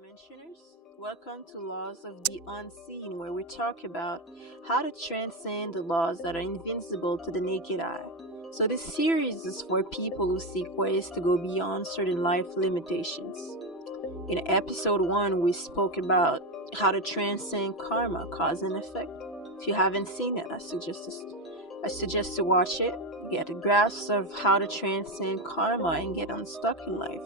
Dimensioners. Welcome to Laws of the Unseen, where we talk about how to transcend the laws that are invincible to the naked eye. So, this series is for people who seek ways to go beyond certain life limitations. In episode 1, we spoke about how to transcend karma, cause and effect. If you haven't seen it, I suggest to watch it, get a grasp of how to transcend karma and get unstuck in life.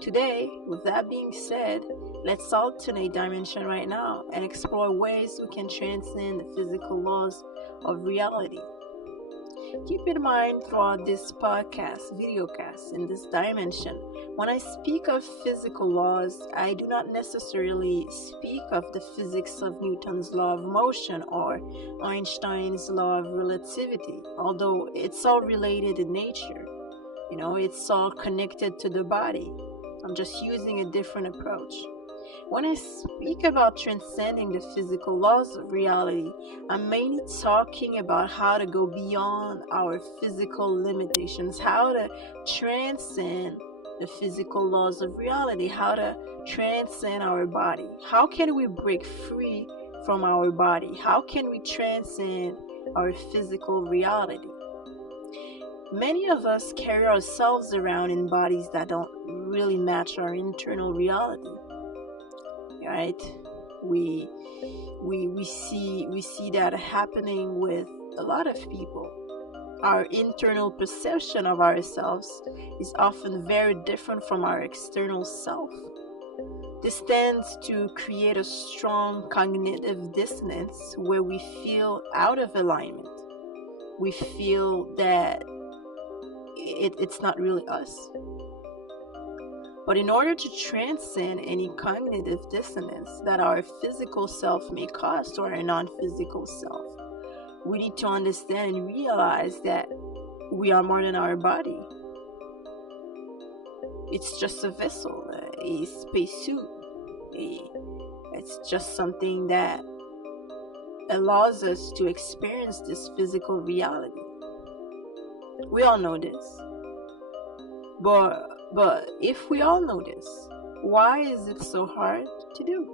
Today, with that being said, let's alternate dimension right now and explore ways we can transcend the physical laws of reality. Keep in mind throughout this podcast, videocast, in this dimension, when I speak of physical laws, I do not necessarily speak of the physics of Newton's law of motion or Einstein's law of relativity, although it's all related in nature. It's all connected to the body. I'm just using a different approach. When I speak about transcending the physical laws of reality, I'm mainly talking about how to go beyond our physical limitations, how to transcend the physical laws of reality, how to transcend our body. How can we break free from our body? How can we transcend our physical reality? Many of us carry ourselves around in bodies that don't really match our internal reality. Right? We see that happening with a lot of people. Our internal perception of ourselves is often very different from our external self. This tends to create a strong cognitive dissonance where we feel out of alignment. We feel that it's not really us. But in order to transcend any cognitive dissonance that our physical self may cause to our non-physical self, we need to understand and realize that we are more than our body. It's just a vessel, a spacesuit. It's just something that allows us to experience this physical reality. We all know this. But if we all know this, why is it so hard to do?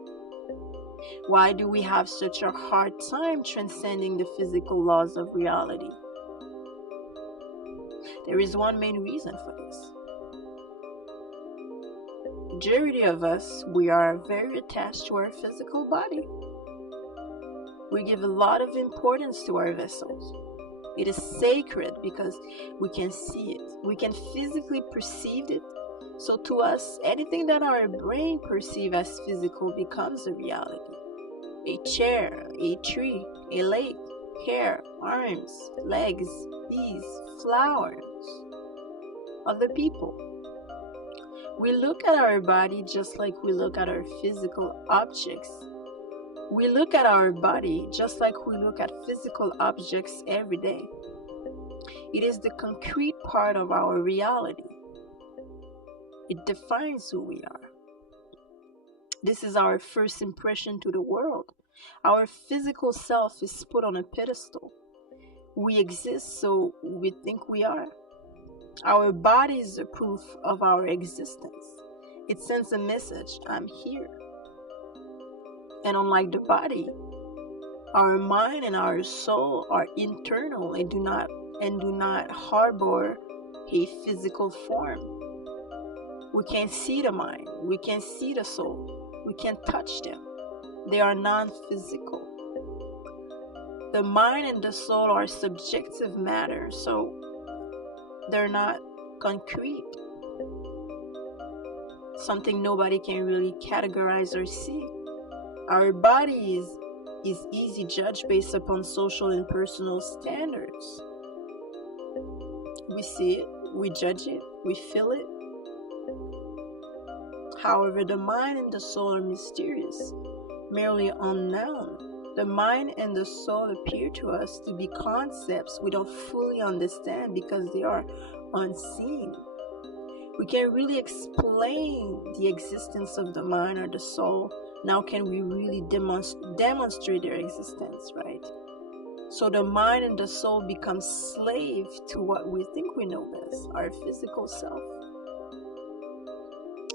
Why do we have such a hard time transcending the physical laws of reality? There is one main reason for this. Majority of us, we are very attached to our physical body. We give a lot of importance to our vessels. It is sacred because we can see it. We can physically perceive it. So to us, anything that our brain perceives as physical becomes a reality. A chair, a tree, a lake, hair, arms, legs, bees, flowers, other people. We look at our body just like we look at our physical objects. We look at our body just like we look at physical objects every day. It is the concrete part of our reality. It defines who we are. This is our first impression to the world. Our physical self is put on a pedestal. We exist, so we think we are. Our body is the proof of our existence. It sends a message, I'm here. And unlike the body, our mind and our soul are internal and do not harbor a physical form. We can see the mind, we can see the soul, we can touch them. They are non-physical. The mind and the soul are subjective matter, so they're not concrete. Something nobody can really categorize or see. Our body is easy judged based upon social and personal standards. We see it, we judge it, we feel it. However, the mind and the soul are mysterious, merely unknown. The mind and the soul appear to us to be concepts we don't fully understand because they are unseen. We can't really explain the existence of the mind or the soul. Now can we really demonstrate their existence, right? So the mind and the soul become slave to what we think we know best, our physical self.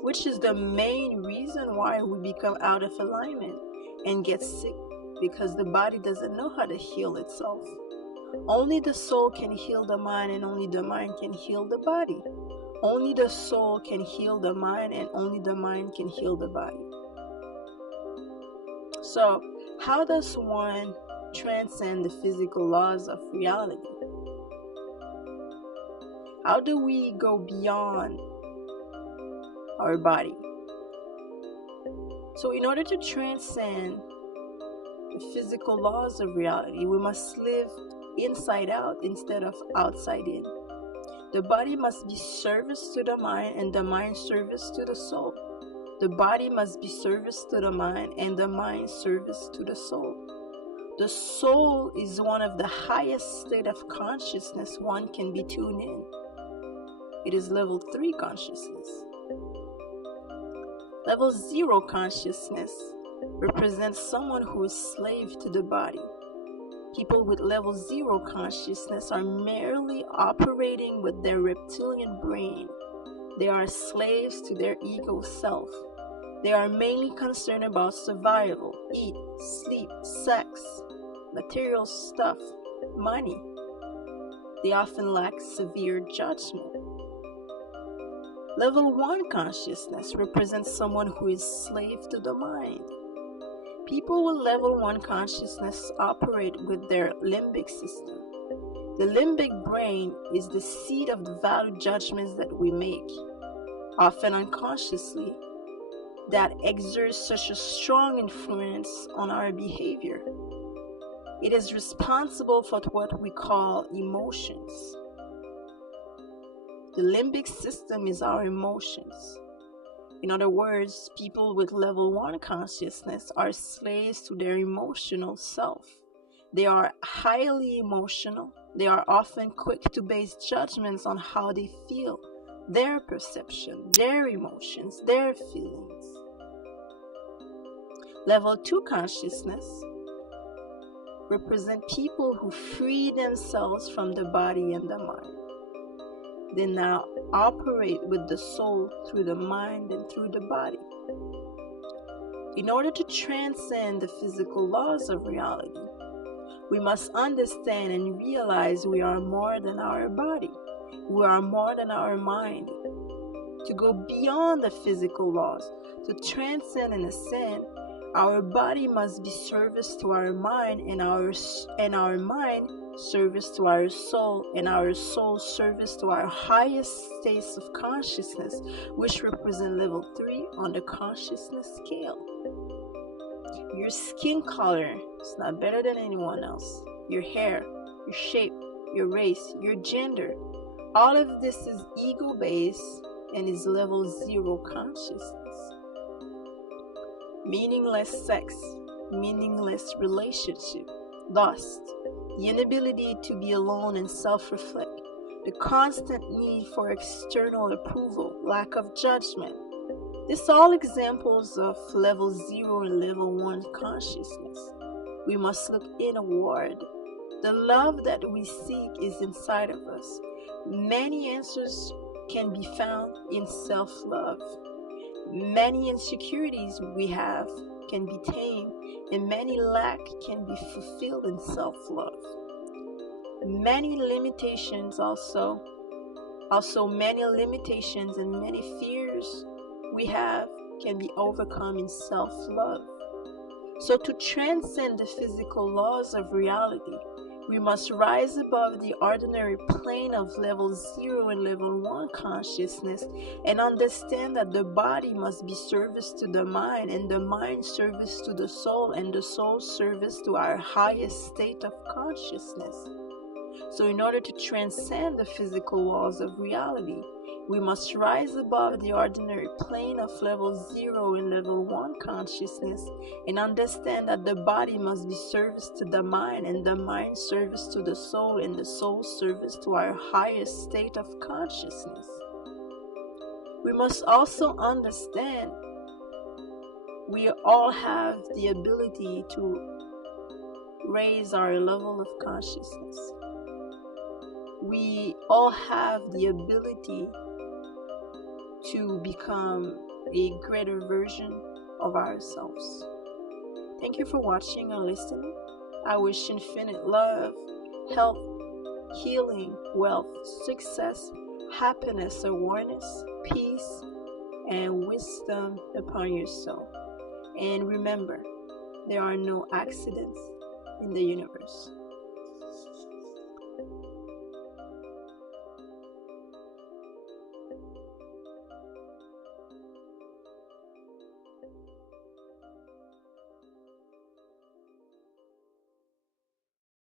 which is the main reason why we become out of alignment and get sick, because the body doesn't know how to heal itself. Only the soul can heal the mind, and only the mind can heal the body. Only the soul can heal the mind, and only the mind can heal the body. So, how does one transcend the physical laws of reality? How do we go beyond our body? So, in order to transcend the physical laws of reality, we must live inside out instead of outside in. The body must be service to the mind, and the mind service to the soul. The body must be service to the mind, and the mind service to the soul. The soul is one of the highest state of consciousness one can be tuned in. It is level 3 consciousness. Level 0 consciousness represents someone who is slave to the body. People with level 0 consciousness are merely operating with their reptilian brain. They are slaves to their ego self. They are mainly concerned about survival, eat, sleep, sex, material stuff, money. They often lack severe judgment. Level 1 consciousness represents someone who is slave to the mind. People with level 1 consciousness operate with their limbic system. The limbic brain is the seat of the value judgments that we make, often unconsciously, that exerts such a strong influence on our behavior. It is responsible for what we call emotions. The limbic system is our emotions. In other words, people with level 1 consciousness are slaves to their emotional self. They are highly emotional. They are often quick to base judgments on how they feel, their perception, their emotions, their feelings. Level 2 consciousness represent people who free themselves from the body and the mind. They now operate with the soul through the mind and through the body. In order to transcend the physical laws of reality, we must understand and realize we are more than our body. We are more than our mind. To go beyond the physical laws, to transcend and ascend, our body must be service to our mind, and our mind service to our soul, and our soul service to our highest states of consciousness, which represent level 3 on the consciousness scale. Your skin color is not better than anyone else. Your hair, your shape, your race, your gender, all of this is ego-based and is level 0 consciousness. Meaningless sex, meaningless relationship, lust, the inability to be alone and self-reflect, the constant need for external approval, lack of judgment. These are all examples of level 0 and level 1 consciousness. We must look inward. The love that we seek is inside of us. Many answers can be found in self-love. Many insecurities we have can be tamed, and many lack can be fulfilled in self-love. Many limitations also many limitations and many fears we have can be overcome in self-love. So to transcend the physical laws of reality, we must rise above the ordinary plane of level 0 and level 1 consciousness and understand that the body must be service to the mind, and the mind service to the soul, and the soul service to our highest state of consciousness. So in order to transcend the physical laws of reality, we must rise above the ordinary plane of level 0 and level 1 consciousness and understand that the body must be service to the mind, and the mind service to the soul, and the soul service to our highest state of consciousness. We must also understand we all have the ability to raise our level of consciousness. We all have the ability to become a greater version of ourselves. Thank you for watching and listening. I wish infinite love, health, healing, wealth, success, happiness, awareness, peace, and wisdom upon your soul. And remember, there are no accidents in the universe.